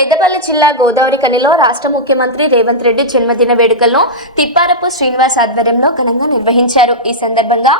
పెద్దపల్లి జిల్లా గోదావరి కనిలో రాష్ట్ర ముఖ్యమంత్రి రేవంత్ రెడ్డి జన్మదిన వేడుకలను తిప్పారపు శ్రీనివాస్ ఆధ్వర్యంలో ఘనంగా నిర్వహించారు. ఈ సందర్భంగా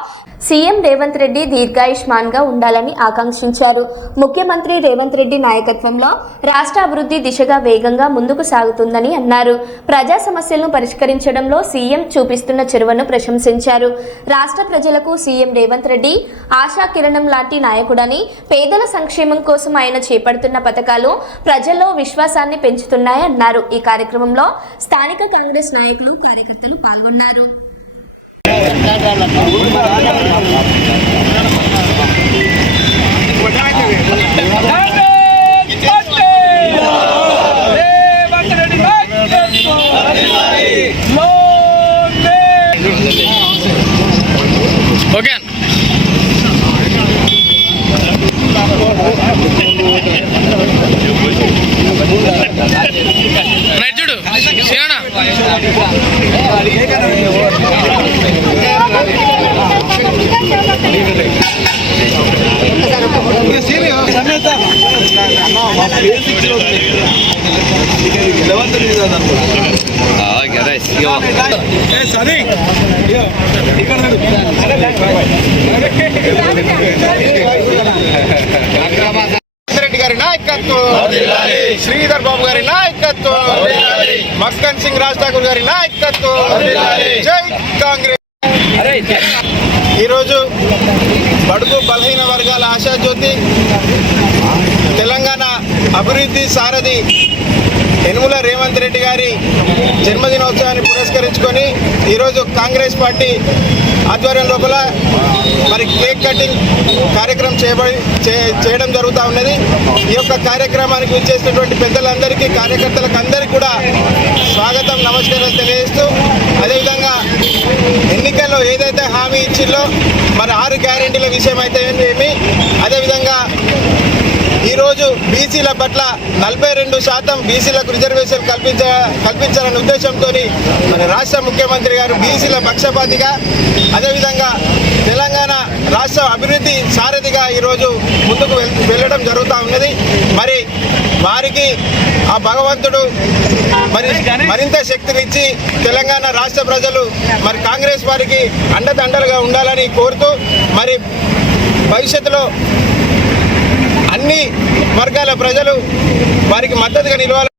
సీఎం రేవంత్ రెడ్డి దీర్ఘాయుష్మాన్గా ఉండాలని ఆకాంక్షించారు. ముఖ్యమంత్రి రేవంత్ రెడ్డి నాయకత్వంలో రాష్ట్ర అభివృద్ధి దిశగా వేగంగా ముందుకు సాగుతుందని అన్నారు. ప్రజా సమస్యలను పరిష్కరించడంలో సీఎం చూపిస్తున్న చొరవను ప్రశంసించారు. రాష్ట్ర ప్రజలకు సీఎం రేవంత్ రెడ్డి ఆశా కిరణం లాంటి నాయకుడని పేదల సంక్షేమం కోసం ఆయన చేపడుతున్న పథకాలు ప్రజల్లో విశ్వాసాన్ని పెంచుతున్నాయన్నారు ఈ కార్యక్రమంలో స్థానిక కాంగ్రెస్ నాయకులు కార్యకర్తలు పాల్గొన్నారు. ఓకే. రైట్ శివణ రెడ్డి గారి నాయకత్వం. శ్రీధర్ బాబు గారి నాయకత్వం. మక్కన్ సింగ్ రాజ్ ఠాకూర్ గారి నాయకత్వం. జై కాంగ్రెస్. ఈరోజు బడుగు బలహీన వర్గాల ఆశాజ్యోతి తెలంగాణ అభివృద్ధి సారథి యనుమల రేవంత్ రెడ్డి గారి జన్మదినోత్సవాన్ని పురస్కరించుకొని ఈరోజు కాంగ్రెస్ పార్టీ ఆధ్వర్యం లోపల మరి కేక్ కార్యక్రమం చేయబడి చే- చేయడం జరుగుతూ ఉన్నది. ఈ యొక్క కార్యక్రమానికి విచ్చేసినటువంటి పెద్దలందరికీ కార్యకర్తలకు అందరికీ కూడా స్వాగతం నమస్కారం తెలియజేస్తూ అదేవిధంగా ఎన్నికల్లో ఏదైతే హామీ ఇచ్చిందో మరి ఆరు గ్యారెంటీల విషయం అయితే ఏమి అదేవిధంగా ఈరోజు బీసీల పట్ల నలభై రెండు శాతం బీసీలకు రిజర్వేషన్ కల్పించ కల్పించాలనే ఉద్దేశంతో మన రాష్ట్ర ముఖ్యమంత్రి గారు బీసీల పక్షపాతిగా అదేవిధంగా తెలంగాణ రాష్ట్ర అభివృద్ధి సారథిగా ఈరోజు ముందుకు వెళ్ళడం జరుగుతూ ఉన్నది. మరి వారికి ఆ భగవంతుడు మరి మరింత శక్తినిచ్చి తెలంగాణ రాష్ట్ర ప్రజలు మరి కాంగ్రెస్ వారికి అండదండలుగా ఉండాలని కోరుతూ మరి భవిష్యత్తులో అన్ని వర్గాల ప్రజలు వారికి మద్దతుగా నిలవాలి